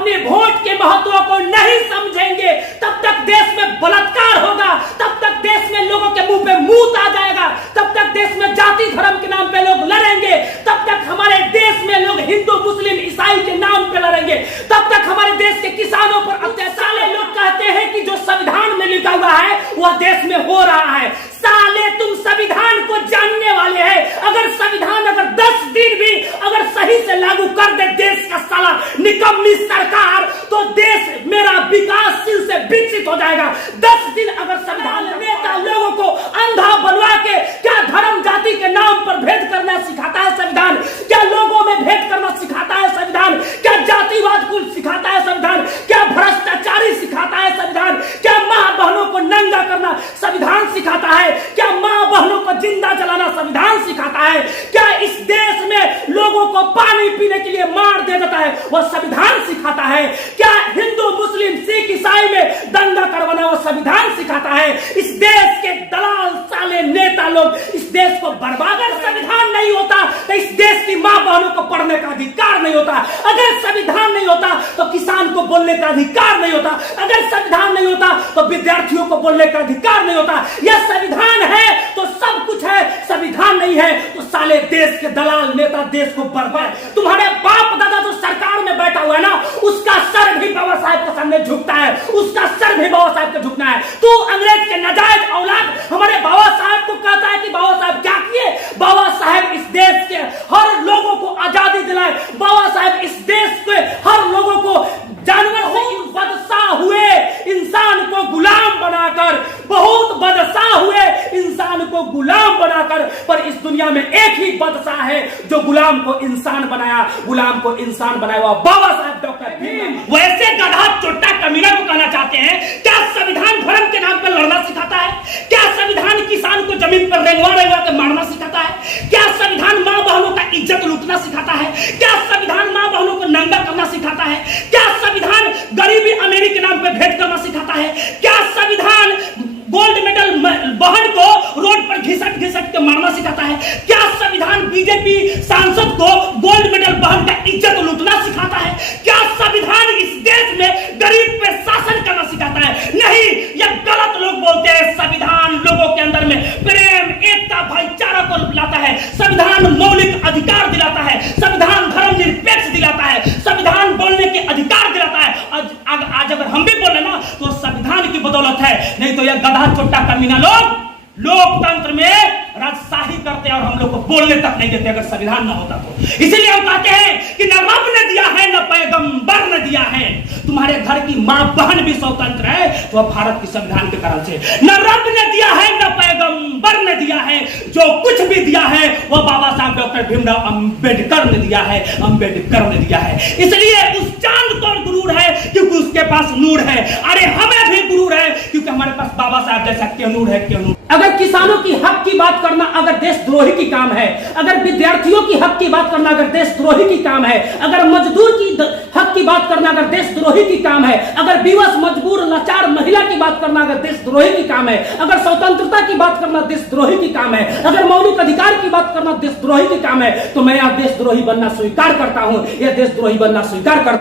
अपने वोट के महत्व को नहीं समझेंगे तब तक देश में बलात्कार होगा, तब तक देश में लोगों के मुंह पे मूत आ जाएगा, तब तक देश में जाति धर्म के नाम पे लोग लड़ेंगे, तब तक हमारे देश में लोग हिंदू मुस्लिम ईसाई के नाम पे लड़ेंगे, तब तक हमारे देश के किसानों पर अत्याचार। लोग कहते हैं कि जो संविधान में लिखा हुआ है वह देश में हो रहा है। साले तुम संविधान को जानने वाले हैं। अगर संविधान अगर 10 दिन भी अगर सही से लागू कर दे देश का साला निकम्मी सरकार, तो देश मेरा विकासशील से विकसित हो जाएगा। 10 दिन अगर संविधान नेता लोगों को अंधा बनवा के क्या धर्म जाति के नाम पर भेद करना सिखाता है संविधान, क्या लोगों में भेद करना सिखाता है संविधान, क्या जातिवाद को सिखाता है संविधान, क्या भ्रष्टाचारी सिखाता है संविधान, क्या मां बहनों को नंगा करना संविधान सिखाता है, क्या मां बहनों को जिंदा जलाना संविधान सिखाता है, क्या इस देश में लोगों को पानी पीने के लिए मार दे देता है वह संविधान सिखाता है, क्या हिंदू मुस्लिम सिख ईसाई में दंगा करवाना वह संविधान सिखाता है। इस देश के दलाल साले नेता लोग इस देश को बर्बाद। अगर संविधान नहीं होता तो इस देश की मां बहनों को पढ़ने का अधिकार नहीं होता, अगर संविधान नहीं होता तो किसान को बोलने का अधिकार नहीं होता, अगर संविधान नहीं होता तो विद्यार्थियों को बोलने का अधिकार नहीं होता। यह संविधान है तो सब कुछ है, संविधान नहीं है तो साले देश के दलाल नेता देश को बर्बाद। तुम्हारे बाप दादा जो सरकार में बैठा हुआ है ना, उसका सर भी बाबा साहब के सामने झुकता है, उसका सर भी बाबा साहब को झुकना है। तू अंग्रेज के नाजायज औलाद हमारे बाबा साहब को कहता है कि बाबा साहब क्या किए? बाबा साहब इस देश के हर लोगों को आजादी दिलाए, बाबा साहब इस देश के हर लोगों को जानवर से बदशाह हुए इंसान को गुलाम बनाकर, बहुत बदशाह हुए इंसान को गुलाम बनाकर, पर इस दुनिया में एक ही बदशाह है जो गुलाम को इंसान बनाया, गुलाम को इंसान बनाया हुआ बाबा साहब डॉक्टर भीम। वैसे गधा चोट्टा कमीना को कहना चाहते हैं, क्या संविधान धर्म के नाम पर लड़ना सिखाता है? क्या संविधान किसान को जमीन पर रेंगवा रेंगवा के मारना सिखाता है? क्या संविधान मां बहनों का इज्जत लूटना सिखाता है? क्या संविधान मां बहनों को नंगा करना सिखाता है? क्या संविधान गरीबी अमीरी के नाम पे भेद करना सिखाता है? क्या संविधान गोल्ड मेडल बहन को रोड पर घिसट घिसट के मारना सिखाता है? क्या संविधान बीजेपी सांसद को गोल्ड मेडल बहन का इज्जत लूटना सिखाता है? क्या संविधान इस देश में गरीब पे शासन करना सिखाता है? नहीं, यह गलत लोग बोलते हैं। संविधान लोगों के अंदर में प्रेम, एकता, भाईचारा को लाता है, संविधान मौलिक अधिकार दिलाता है, संविधान धर्मनिरपेक्ष दिलाता है, संविधान बोलने के अधिकार दिलाता है। आज अगर हम भी बोले ना तो संविधान की बदौलत है, नहीं तो यह गधा चोट्टा कमीना लोग लोकतंत्र में राजशाही करते हैं और हम लोग को बोलने तक नहीं देते अगर संविधान ना होता तो। इसीलिए हम कहते हैं कि न रब ने दिया है न पैगंबर ने दिया है। तुम्हारे घर की मां बहन भी स्वतंत्र है तो वह भारत के संविधान के कारण से। न रब ने दिया है न पैगंबर ने दिया है, जो कुछ भी दिया है वह बाबा साहब डॉक्टर भीमराव अंबेडकर ने दिया है, अंबेडकर ने दिया है। इसलिए उस चांद को गुरूर है क्योंकि उसके पास नूर है। अरे हमें भी गुरूर है क्योंकि हमारे पास बाबा साहब जैसा क्यों नूर है, क्यों नूर। अगर किसानों की हक की बात करना अगर देशद्रोही की काम है, अगर विद्यार्थियों की हक की बात करना अगर देशद्रोही की काम है, अगर मजदूर की हक की बात करना अगर देशद्रोही की काम है, अगर विवश मजबूर लाचार महिला की बात करना अगर देशद्रोही की काम है, अगर स्वतंत्रता की बात करना देशद्रोही की काम है, अगर मौलिक अधिकार की बात करना देशद्रोही की काम है, तो मैं यह देशद्रोही बनना स्वीकार करता हूं, यह देशद्रोही बनना स्वीकार करता हूं।